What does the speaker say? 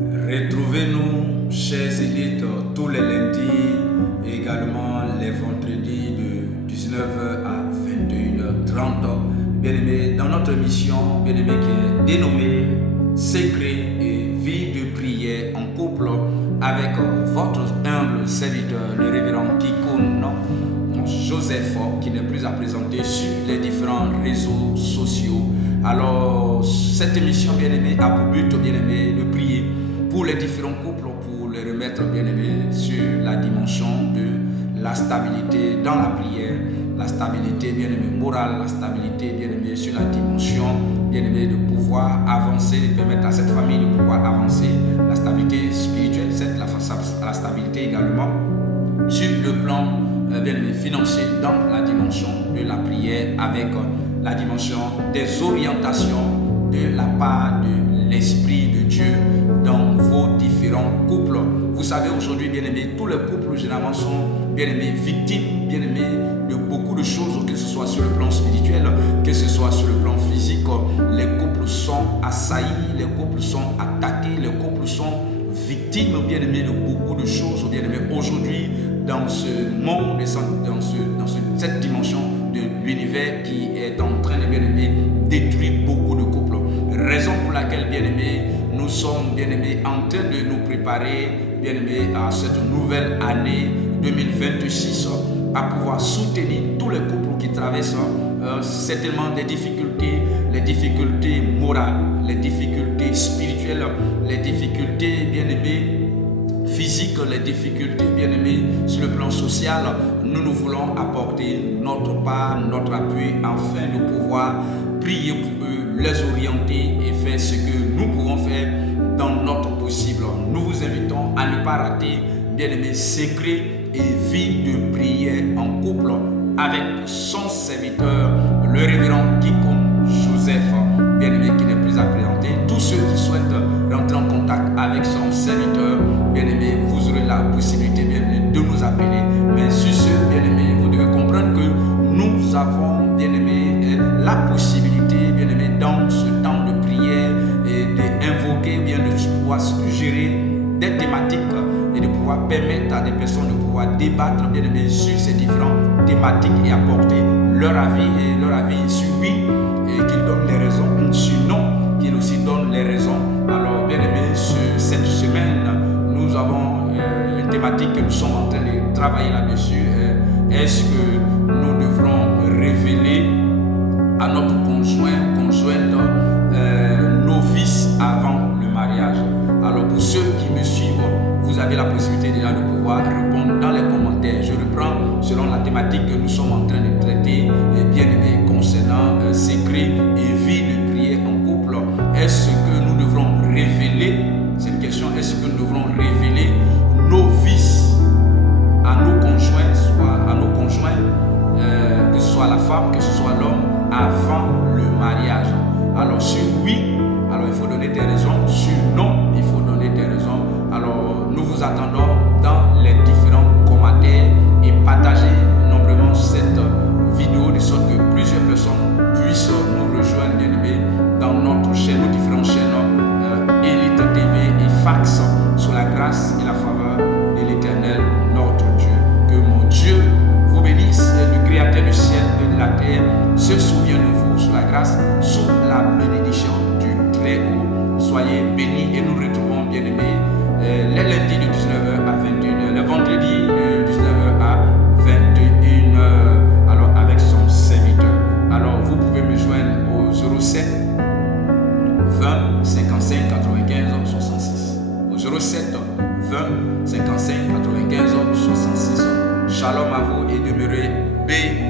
Retrouvez-nous, chers élites, tous les lundis et également les vendredis de 19h à 21h30. Bien-aimés, dans notre émission, bien-aimé, qui est dénommée Secret et vie de prière en couple avec votre humble serviteur, le révérend Kikoun Joseph, qui n'est plus à présenter sur les différents réseaux sociaux. Alors, cette émission, bien-aimé, a pour but, bien-aimé, de prier pour les différents couples, pour les remettre, bien-aimé, sur la dimension de la stabilité dans la prière, la stabilité, bien-aimé, morale, la stabilité, bien-aimé, sur la dimension, bien-aimé, de pouvoir avancer, de permettre à cette famille de pouvoir avancer, la stabilité spirituelle, la stabilité également sur le plan, bien-aimé, financier dans la dimension de la prière avec la dimension des orientations de la part de l'Esprit de Dieu dans vos différents couples. Vous savez, aujourd'hui, bien-aimés, tous les couples généralement sont, bien-aimés, victimes, bien-aimés, de beaucoup de choses, que ce soit sur le plan spirituel, que ce soit sur le plan physique. Les couples sont assaillis, les couples sont attaqués, les couples sont victimes, bien-aimés, de beaucoup de choses, bien-aimés, aujourd'hui, dans ce monde, dans cette dimension de l'univers qui est en train de, bien-aimés, détruire beaucoup de couples. Raison pour laquelle, bien-aimés, nous sommes, bien-aimés, en train de nous préparer, bien-aimés, à cette nouvelle année 2026, à pouvoir soutenir tous les couples qui traversent certainement des difficultés, les difficultés morales, les difficultés spirituelles, les difficultés, bien-aimés, physiques, les difficultés, bien-aimés, sur le plan social. Nous voulons apporter notre part, notre appui, afin de pouvoir prier pour eux, les orienter et faire ce que nous pouvons faire dans notre possible. Nous vous invitons à ne pas rater, bien-aimés, secret et vie de prière en couple avec son serviteur, le révérend Kikoun Joseph, bien-aimé, qui n'est plus à présenter. Tous ceux qui souhaitent rentrer en contact avec son serviteur, bien-aimé, vous aurez la possibilité, bien-aimé, de nous appeler. Mais sur ce, bien-aimé, vous devez comprendre que nous avons, bien-aimé, la possibilité, bien-aimé, dans ce temps de prière et d'invoquer, bien, de pouvoir gérer des thématiques et de pouvoir permettre à des personnes de pouvoir débattre, bien-aimé, sur ces différentes thématiques et apporter leur avis sur oui, et qu'ils donnent les raisons, sur non, qu'ils aussi donnent les raisons. Alors, bien-aimé, cette semaine, nous avons une thématique que nous sommes en train de travailler là-dessus. Est-ce que nous devrons révéler à notre conjointe nos vices avant le mariage? Alors, pour ceux qui me suivent, vous avez la possibilité déjà de pouvoir répondre dans les commentaires. Je reprends selon la thématique que nous sommes en train de traiter, et bien aimé, concernant secret et vie de prière en couple. Est-ce que nous devrons révéler, c'est une question, est-ce que nous devrons révéler nos vices à nos conjoints, soit à nos conjoints, que ce soit la femme, que ce soit l'homme, avant le mariage? Alors sur oui, alors il faut donner des raisons. Sur non, il faut donner des raisons. Alors nous vous attendons dans les différents commentaires et partagez nombreusement cette vidéo de sorte que plusieurs personnes puissent nous rejoindre, bien aimés, dans notre chaîne, nos différentes chaînes, Élite TV et Fax, sur la grâce et la faveur de l'Éternel, notre Dieu. Que mon Dieu vous bénisse, le Créateur du ciel et de la terre se souvient de vous sous la grâce, sous la bénédiction du Très-Haut. Soyez bénis et nous retrouvons, bien aimés, les lundis de 19h à 21h, les vendredis de 19h à 21h, alors avec son serviteur. Alors vous pouvez me joindre au 07 20 55 95 66. Au 07 20 55 95 66. Shalom à vous et demeurez bénis.